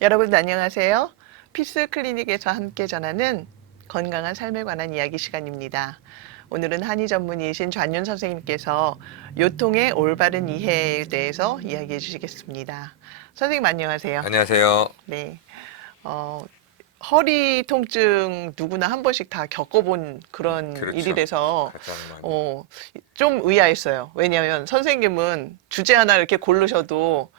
여러분 안녕하세요. 피스 클리닉에서 함께 전하는 건강한 삶에 관한 이야기 시간입니다. 오늘은 한의 전문의이신 좌윤 선생님께서 요통의 올바른 이해에 대해서 이야기해 주시겠습니다. 선생님 안녕하세요. 안녕하세요. 네. 어, 허리 통증 누구나 한 번씩 다 겪어본 그런 그렇죠. 일이라서 가장 많이. 좀 의아했어요. 왜냐하면 선생님은 주제 하나 이렇게 고르셔도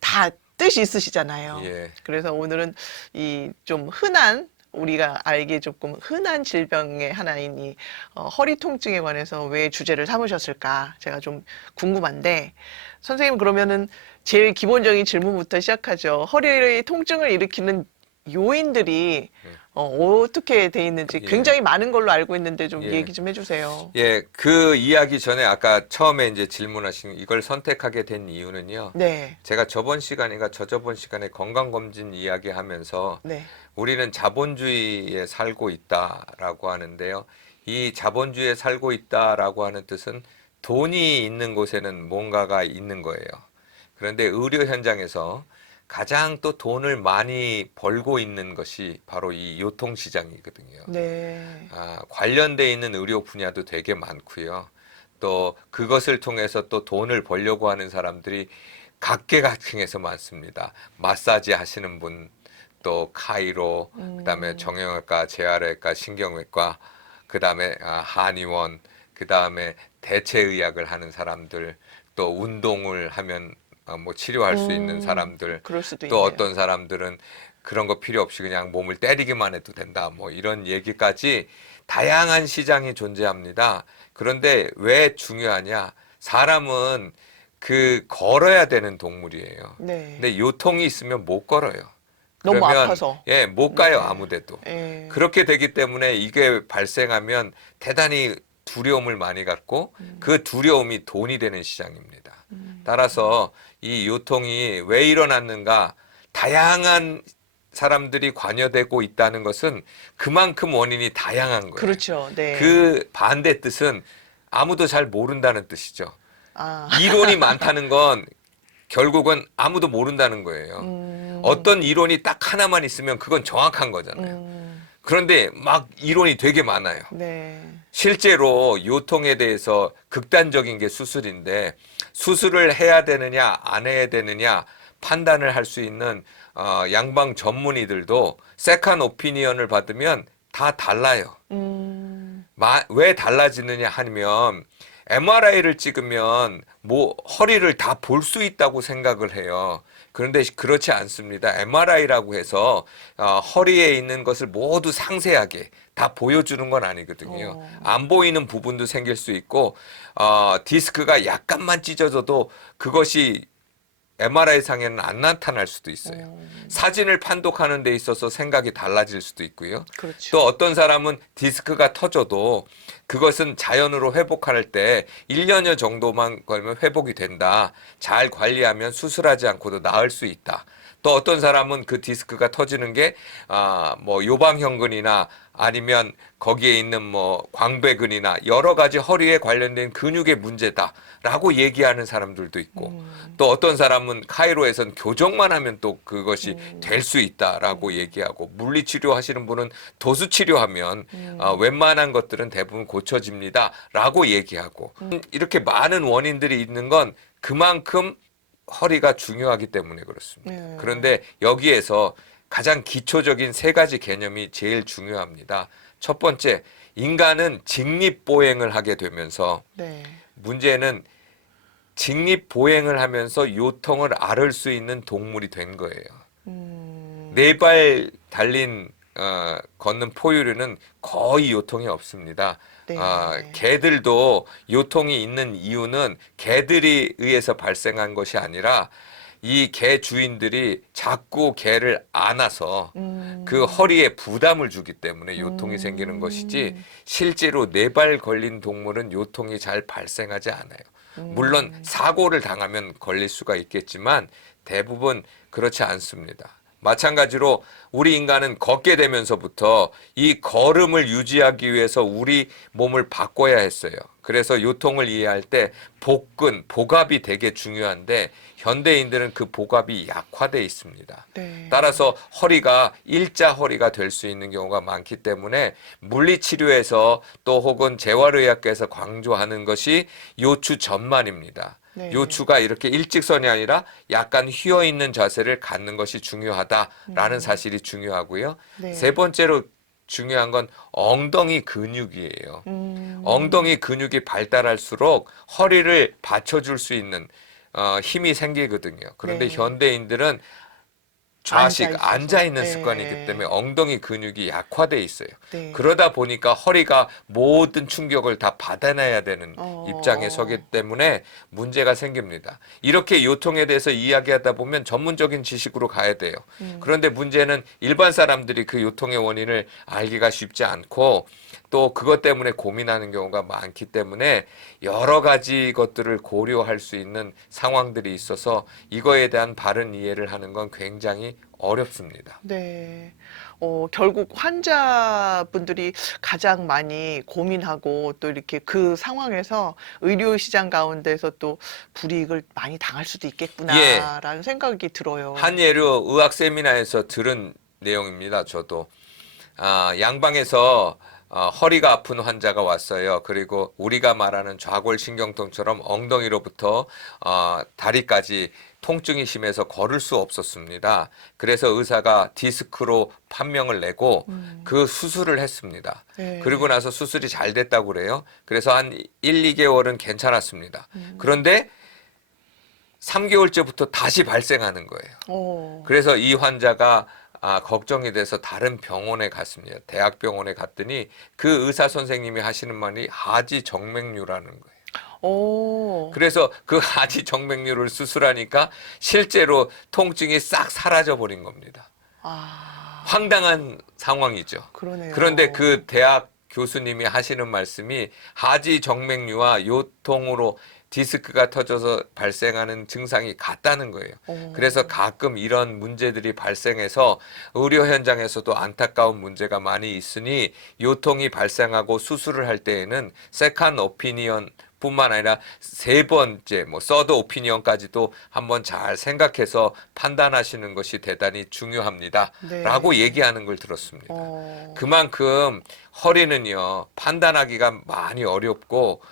다 뜻이 있으시잖아요. 예. 그래서 오늘은 이 좀 흔한 우리가 알기 조금 흔한 질병의 하나인 이 허리 통증에 관해서 왜 주제를 삼으셨을까 제가 좀 궁금한데 선생님 그러면은 제일 기본적인 질문부터 시작하죠. 허리 통증을 일으키는 요인들이 어떻게 돼 있는지 예. 굉장히 많은 걸로 알고 있는데 좀 예. 얘기 좀 해주세요. 예, 그 이야기 전에 아까 처음에 이제 질문하신 이걸 선택하게 된 이유는요. 네, 제가 저번 시간인가 저저번 시간에 건강검진 이야기하면서 네, 우리는 자본주의에 살고 있다라고 하는데요. 이 자본주의에 살고 있다라고 하는 뜻은 돈이 있는 곳에는 뭔가가 있는 거예요. 그런데 의료 현장에서 가장 또 돈을 많이 벌고 있는 것이 바로 이 요통시장이거든요. 네, 관련돼 있는 의료 분야도 되게 많고요. 또 그것을 통해서 또 돈을 벌려고 하는 사람들이 각계각층에서 많습니다. 마사지 하시는 분, 또 카이로, 그다음에 정형외과, 재활외과, 신경외과, 그다음에 한의원, 그다음에 대체의학을 하는 사람들, 또 운동을 하면 뭐 치료할 수 있는 사람들, 그럴 수도 또 있네요. 어떤 사람들은 그런 거 필요 없이 그냥 몸을 때리기만 해도 된다. 뭐 이런 얘기까지 다양한 시장이 존재합니다. 그런데 왜 중요하냐? 사람은 그 걸어야 되는 동물이에요. 네, 근데 요통이 있으면 못 걸어요. 너무 그러면 아파서. 예, 못 가요, 네, 아무 데도. 예, 그렇게 되기 때문에 이게 발생하면 대단히 두려움을 많이 갖고 그 두려움이 돈이 되는 시장입니다. 따라서 이 요통이 왜 일어났는가? 다양한 사람들이 관여되고 있다는 것은 그만큼 원인이 다양한 거예요. 그렇죠. 네. 그 반대 뜻은 아무도 잘 모른다는 뜻이죠. 아, 이론이 많다는 건 결국은 아무도 모른다는 거예요. 어떤 이론이 딱 하나만 있으면 그건 정확한 거잖아요. 그런데 막 이론이 되게 많아요. 네, 실제로 요통에 대해서 극단적인 게 수술인데 수술을 해야 되느냐 안 해야 되느냐 판단을 할 수 있는 양방 전문의들도 세컨 오피니언을 받으면 다 달라요. 왜 달라지느냐 하면 MRI를 찍으면 뭐 허리를 다 볼 수 있다고 생각을 해요. 그런데 그렇지 않습니다. MRI라고 해서 허리에 있는 것을 모두 상세하게 다 보여주는 건 아니거든요. 안 보이는 부분도 생길 수 있고 디스크가 약간만 찢어져도 그것이 MRI 상에는 안 나타날 수도 있어요. 사진을 판독하는 데 있어서 생각이 달라질 수도 있고요. 그렇죠. 또 어떤 사람은 디스크가 터져도 그것은 자연으로 회복할 때 1년여 정도만 걸면 회복이 된다. 잘 관리하면 수술하지 않고도 나을 수 있다. 또 어떤 사람은 그 디스크가 터지는 게 뭐 요방형근이나 아니면 거기에 있는 뭐 광배근이나 여러 가지 허리에 관련된 근육의 문제다라고 얘기하는 사람들도 있고 또 어떤 사람은 카이로에선 교정만 하면 또 그것이 될 수 있다라고 얘기하고 물리치료 하시는 분은 도수치료하면 웬만한 것들은 대부분 고쳐집니다라고 얘기하고 이렇게 많은 원인들이 있는 건 그만큼 허리가 중요하기 때문에 그렇습니다. 네. 그런데 여기에서 가장 기초적인 세 가지 개념이 제일 중요합니다. 첫 번째, 인간은 직립보행을 하게 되면서 네. 문제는 직립보행을 하면서 요통을 앓을 수 있는 동물이 된 거예요. 네 발 달린 걷는 포유류는 거의 요통이 없습니다. 네. 개들도 요통이 있는 이유는 개들이 의해서 발생한 것이 아니라 이 개 주인들이 자꾸 개를 안아서 그 허리에 부담을 주기 때문에 요통이 생기는 것이지 실제로 네 발 걸린 동물은 요통이 잘 발생하지 않아요. 물론 사고를 당하면 걸릴 수가 있겠지만 대부분 그렇지 않습니다. 마찬가지로 우리 인간은 걷게 되면서부터 이 걸음을 유지하기 위해서 우리 몸을 바꿔야 했어요. 그래서 요통을 이해할 때 복근, 복압이 되게 중요한데 현대인들은 그 복압이 약화돼 있습니다. 네. 따라서 허리가 일자 허리가 될 수 있는 경우가 많기 때문에 물리치료에서 또 혹은 재활의학계에서 강조하는 것이 요추 전만입니다. 네. 요추가 이렇게 일직선이 아니라 약간 휘어 있는 자세를 갖는 것이 중요하다라는 사실이 중요하고요. 네. 세 번째로 중요한 건 엉덩이 근육이에요. 엉덩이 근육이 발달할수록 허리를 받쳐줄 수 있는 힘이 생기거든요. 그런데 네. 현대인들은 좌식 앉아 있어서. 앉아 있는 네. 습관이기 때문에 엉덩이 근육이 약화돼 있어요. 네. 그러다 보니까 허리가 모든 충격을 다 받아내야 되는 어. 입장에 서기 때문에 문제가 생깁니다. 이렇게 요통에 대해서 이야기하다 보면 전문적인 지식으로 가야 돼요. 그런데 문제는 일반 사람들이 그 요통의 원인을 알기가 쉽지 않고 또 그것 때문에 고민하는 경우가 많기 때문에 여러 가지 것들을 고려할 수 있는 상황들이 있어서 이거에 대한 바른 이해를 하는 건 굉장히 어렵습니다. 네. 결국 환자분들이 가장 많이 고민하고 또 이렇게 그 상황에서 의료시장 가운데서 또 불이익을 많이 당할 수도 예. 있겠구나라는 생각이 들어요. 한예료 의학 세미나에서 들은 내용입니다. 저도 양방에서 허리가 아픈 환자가 왔어요. 그리고 우리가 말하는 좌골신경통처럼 엉덩이로부터 다리까지 통증이 심해서 걸을 수 없었습니다. 그래서 의사가 디스크로 판명을 내고 그 수술을 했습니다. 네. 그리고 나서 수술이 잘 됐다고 그래요. 그래서 한 1, 2개월은 괜찮았습니다. 그런데 3개월째부터 다시 발생하는 거예요. 어. 그래서 이 환자가 걱정이 돼서 다른 병원에 갔습니다. 대학병원에 갔더니 그 의사 선생님이 하시는 말이 하지 정맥류라는 거예요. 어. 그래서 그 하지 정맥류를 수술하니까 실제로 통증이 싹 사라져 버린 겁니다. 아. 황당한 상황이죠. 그러네요. 그런데 그 대학 교수님이 하시는 말씀이 하지 정맥류와 요통으로 디스크가 터져서 발생하는 증상이 같다는 거예요. 그래서 가끔 이런 문제들이 발생해서 의료 현장에서도 안타까운 문제가 많이 있으니 요통이 발생하고 수술을 할 때에는 세컨 오피니언 뿐만 아니라 세 번째, 서드 오피니언까지도 한번 잘 생각해서 판단하시는 것이 대단히 중요합니다. 네. 라고 얘기하는 걸 들었습니다. 어. 그만큼 허리는요, 판단하기가 많이 어렵고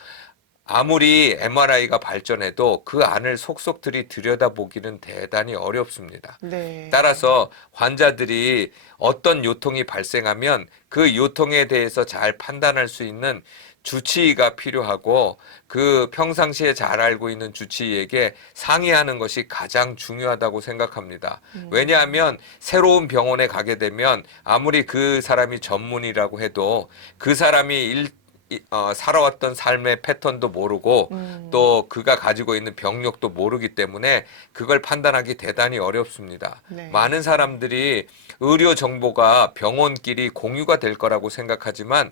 아무리 MRI가 발전해도 그 안을 속속들이 들여다보기는 대단히 어렵습니다. 네. 따라서 환자들이 어떤 요통이 발생하면 그 요통에 대해서 잘 판단할 수 있는 주치의가 필요하고 그 평상시에 잘 알고 있는 주치의에게 상의하는 것이 가장 중요하다고 생각합니다. 왜냐하면 새로운 병원에 가게 되면 아무리 그 사람이 전문이라고 해도 그 사람이 살아왔던 삶의 패턴도 모르고 또 그가 가지고 있는 병력도 모르기 때문에 그걸 판단하기 대단히 어렵습니다. 네. 많은 사람들이 의료 정보가 병원끼리 공유가 될 거라고 생각하지만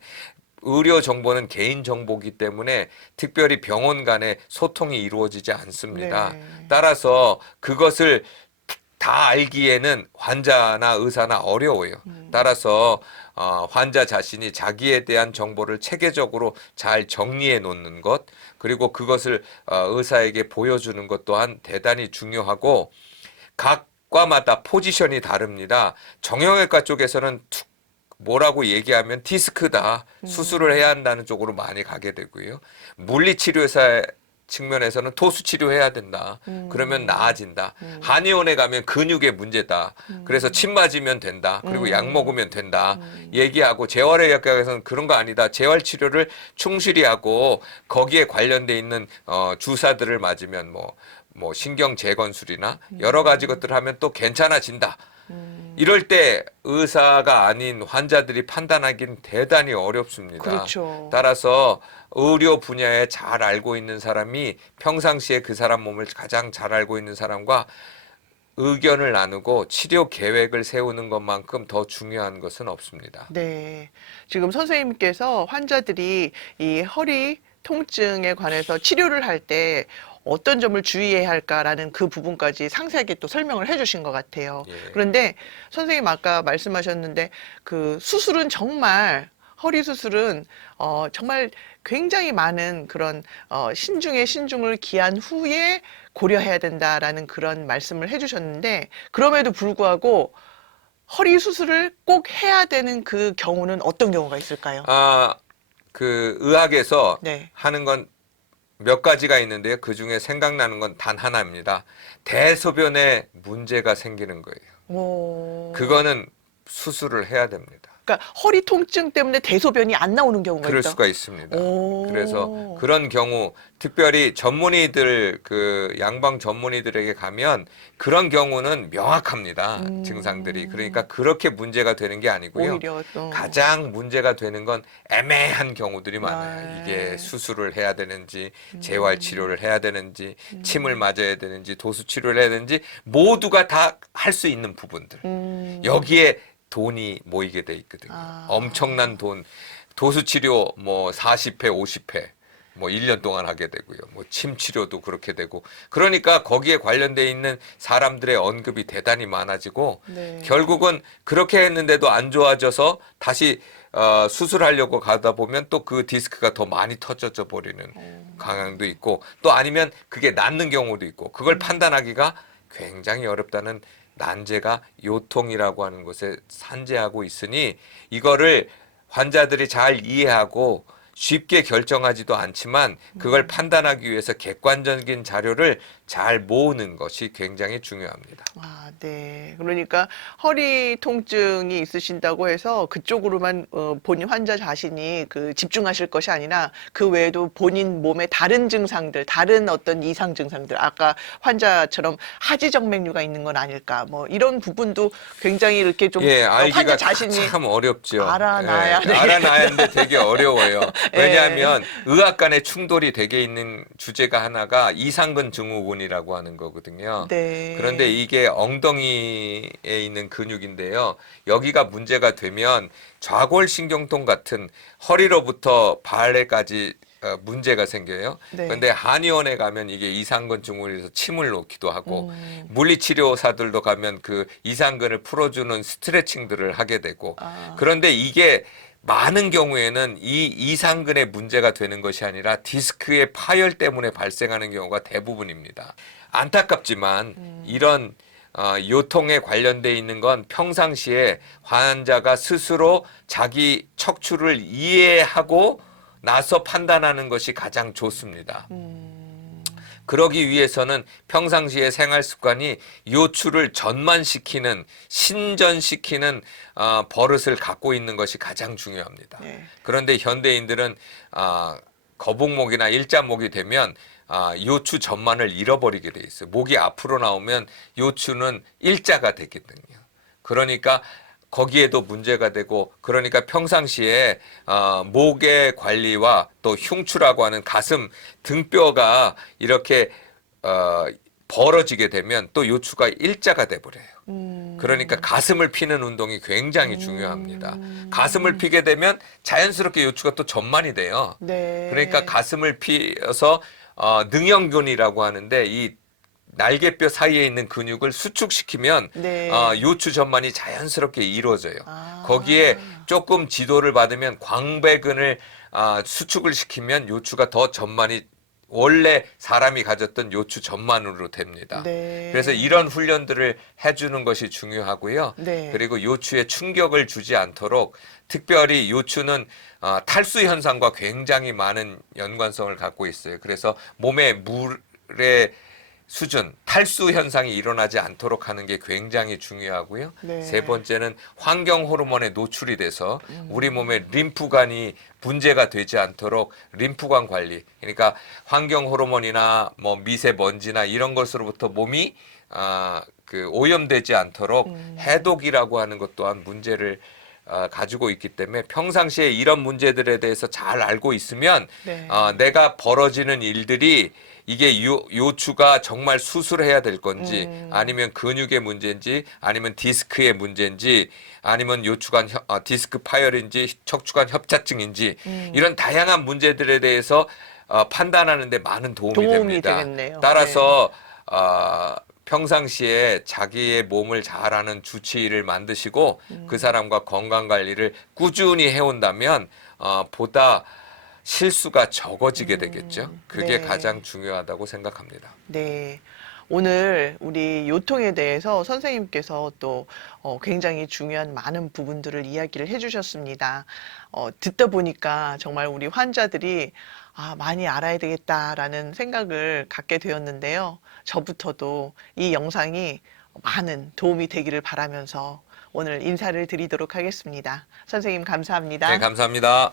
의료 정보는 개인 정보이기 때문에 특별히 병원 간의 소통이 이루어지지 않습니다. 네. 따라서 그것을 다 알기에는 환자나 의사나 어려워요. 따라서 환자 자신이 자기에 대한 정보를 체계적으로 잘 정리해 놓는 것, 그리고 그것을 의사에게 보여주는 것 또한 대단히 중요하고 각 과마다 포지션이 다릅니다. 정형외과 쪽에서는 뭐라고 얘기하면 디스크다, 수술을 해야 한다는 쪽으로 많이 가게 되고요. 물리치료사 측면에서는 토수 치료해야 된다. 그러면 나아진다. 한의원에 가면 근육의 문제다. 그래서 침 맞으면 된다. 그리고 약 먹으면 된다. 얘기하고 재활의학과에서는 그런 거 아니다. 재활 치료를 충실히 하고 거기에 관련돼 있는 주사들을 맞으면 뭐 신경 재건술이나 여러 가지 것들을 하면 또 괜찮아진다. 이럴 때 의사가 아닌 환자들이 판단하기는 대단히 어렵습니다. 그렇죠. 따라서 의료 분야에 잘 알고 있는 사람이 평상시에 그 사람 몸을 가장 잘 알고 있는 사람과 의견을 나누고 치료 계획을 세우는 것만큼 더 중요한 것은 없습니다. 네. 지금 선생님께서 환자들이 이 허리 통증에 관해서 치료를 할 때 어떤 점을 주의해야 할까라는 그 부분까지 상세하게 또 설명을 해주신 것 같아요. 예. 그런데 선생님 아까 말씀하셨는데 그 수술은 정말 허리 수술은 정말 굉장히 많은 그런 신중에 신중을 기한 후에 고려해야 된다라는 그런 말씀을 해주셨는데 그럼에도 불구하고 허리 수술을 꼭 해야 되는 그 경우는 어떤 경우가 있을까요? 그 의학에서 네. 하는 건 몇 가지가 있는데요. 그 중에 생각나는 건 단 하나입니다. 대소변에 문제가 생기는 거예요. 오. 그거는 수술을 해야 됩니다. 그러니까 허리 통증 때문에 대소변이 안 나오는 경우가 그럴 있다. 수가 있습니다. 오. 그래서 그런 경우 특별히 전문의들 그 양방 전문의들에게 가면 그런 경우는 명확합니다. 증상들이. 그러니까 그렇게 문제가 되는 게 아니고요. 오히려 또 가장 문제가 되는 건 애매한 경우들이 많아요. 네. 이게 수술을 해야 되는지 재활 치료를 해야 되는지 침을 맞아야 되는지 도수 치료를 해야 되는지 모두가 다 할 수 있는 부분들. 여기에 돈이 모이게 돼 있거든요. 엄청난 돈. 도수 치료 뭐 40회, 50회 뭐 1년 동안 하게 되고요. 뭐 침 치료도 그렇게 되고. 그러니까 거기에 관련돼 있는 사람들의 언급이 대단히 많아지고 네. 결국은 그렇게 했는데도 안 좋아져서 다시 수술하려고 가다 보면 또 그 디스크가 더 많이 터져져 버리는 경향도 있고 또 아니면 그게 낫는 경우도 있고 그걸 판단하기가 굉장히 어렵다는 난제가 요통이라고 하는 것에 산재하고 있으니 이거를 환자들이 잘 이해하고 쉽게 결정하지도 않지만 그걸 판단하기 위해서 객관적인 자료를 잘 모으는 것이 굉장히 중요합니다. 네. 그러니까 허리 통증이 있으신다고 해서 그쪽으로만 본인 환자 자신이 그 집중하실 것이 아니라 그 외에도 본인 몸의 다른 증상들, 다른 어떤 이상 증상들, 아까 환자처럼 하지정맥류가 있는 건 아닐까, 뭐 이런 부분도 굉장히 이렇게 좀 알기가 환자 자신이 참 어렵죠. 알아놔야 되겠네요. 알아놔야 하는데 되게 어려워요. 예. 왜냐하면 의학 간의 충돌이 되게 있는 주제가 하나가 이상근 증후군이라고 하는 거거든요. 네. 그런데 이게 엉덩이에 있는 근육인데요. 여기가 문제가 되면 좌골신경통 같은 허리로부터 발에까지 문제가 생겨요. 네. 그런데 한의원에 가면 이게 이상근 증후군에서 침을 놓기도 하고 물리치료사들도 가면 그 이상근을 풀어주는 스트레칭들을 하게 되고 그런데 이게 많은 경우에는 이 이상근의 문제가 되는 것이 아니라 디스크의 파열 때문에 발생하는 경우가 대부분입니다. 안타깝지만 이런 요통에 관련돼 있는 건 평상시에 환자가 스스로 자기 척추를 이해하고 나서 판단하는 것이 가장 좋습니다. 그러기 위해서는 평상시의 생활 습관이 요추를 전만시키는 신전시키는 버릇을 갖고 있는 것이 가장 중요합니다. 네. 그런데 현대인들은 거북목이나 일자목이 되면 요추 전만을 잃어버리게 돼 있어요. 목이 앞으로 나오면 요추는 일자가 되거든요. 그러니까 거기에도 문제가 되고 그러니까 평상시에 목의 관리와 또 흉추라고 하는 가슴 등뼈가 이렇게 벌어지게 되면 또 요추가 일자가 돼 버려요. 그러니까 가슴을 피는 운동이 굉장히 중요합니다. 가슴을 피게 되면 자연스럽게 요추가 또 전만이 돼요. 네. 그러니까 가슴을 피어서 능형근이라고 하는데 이 날개뼈 사이에 있는 근육을 수축시키면 네. 요추 전만이 자연스럽게 이루어져요. 거기에 조금 지도를 받으면 광배근을 수축을 시키면 요추가 더 전만이 원래 사람이 가졌던 요추 전만으로 됩니다. 네. 그래서 이런 훈련들을 해주는 것이 중요하고요. 네. 그리고 요추에 충격을 주지 않도록 특별히 요추는 탈수 현상과 굉장히 많은 연관성을 갖고 있어요. 그래서 몸에 물의 수준, 탈수 현상이 일어나지 않도록 하는 게 굉장히 중요하고요. 네. 세 번째는 환경 호르몬에 노출이 돼서 우리 몸의 림프관이 문제가 되지 않도록 림프관 관리. 그러니까 환경 호르몬이나 뭐 미세먼지나 이런 것으로부터 몸이 그 오염되지 않도록 해독이라고 하는 것 또한 문제를 가지고 있기 때문에 평상시에 이런 문제들에 대해서 잘 알고 있으면 네. 내가 벌어지는 일들이 이게 요추가 정말 수술해야 될 건지 아니면 근육의 문제인지 아니면 디스크의 문제인지 아니면 요추관 디스크 파열인지 척추관 협착증인지 이런 다양한 문제들에 대해서 판단하는 데 많은 도움이 도움이 됩니다. 되겠네요. 따라서 평상시에 자기의 몸을 잘하는 주치의를 만드시고 그 사람과 건강 관리를 꾸준히 해온다면 보다 실수가 적어지게 되겠죠. 그게 네. 가장 중요하다고 생각합니다. 네. 오늘 우리 요통에 대해서 선생님께서 또 굉장히 중요한 많은 부분들을 이야기를 해주셨습니다. 듣다 보니까 정말 우리 환자들이 많이 알아야 되겠다라는 생각을 갖게 되었는데요. 저부터도 이 영상이 많은 도움이 되기를 바라면서 오늘 인사를 드리도록 하겠습니다. 선생님 네, 감사합니다. 감사합니다.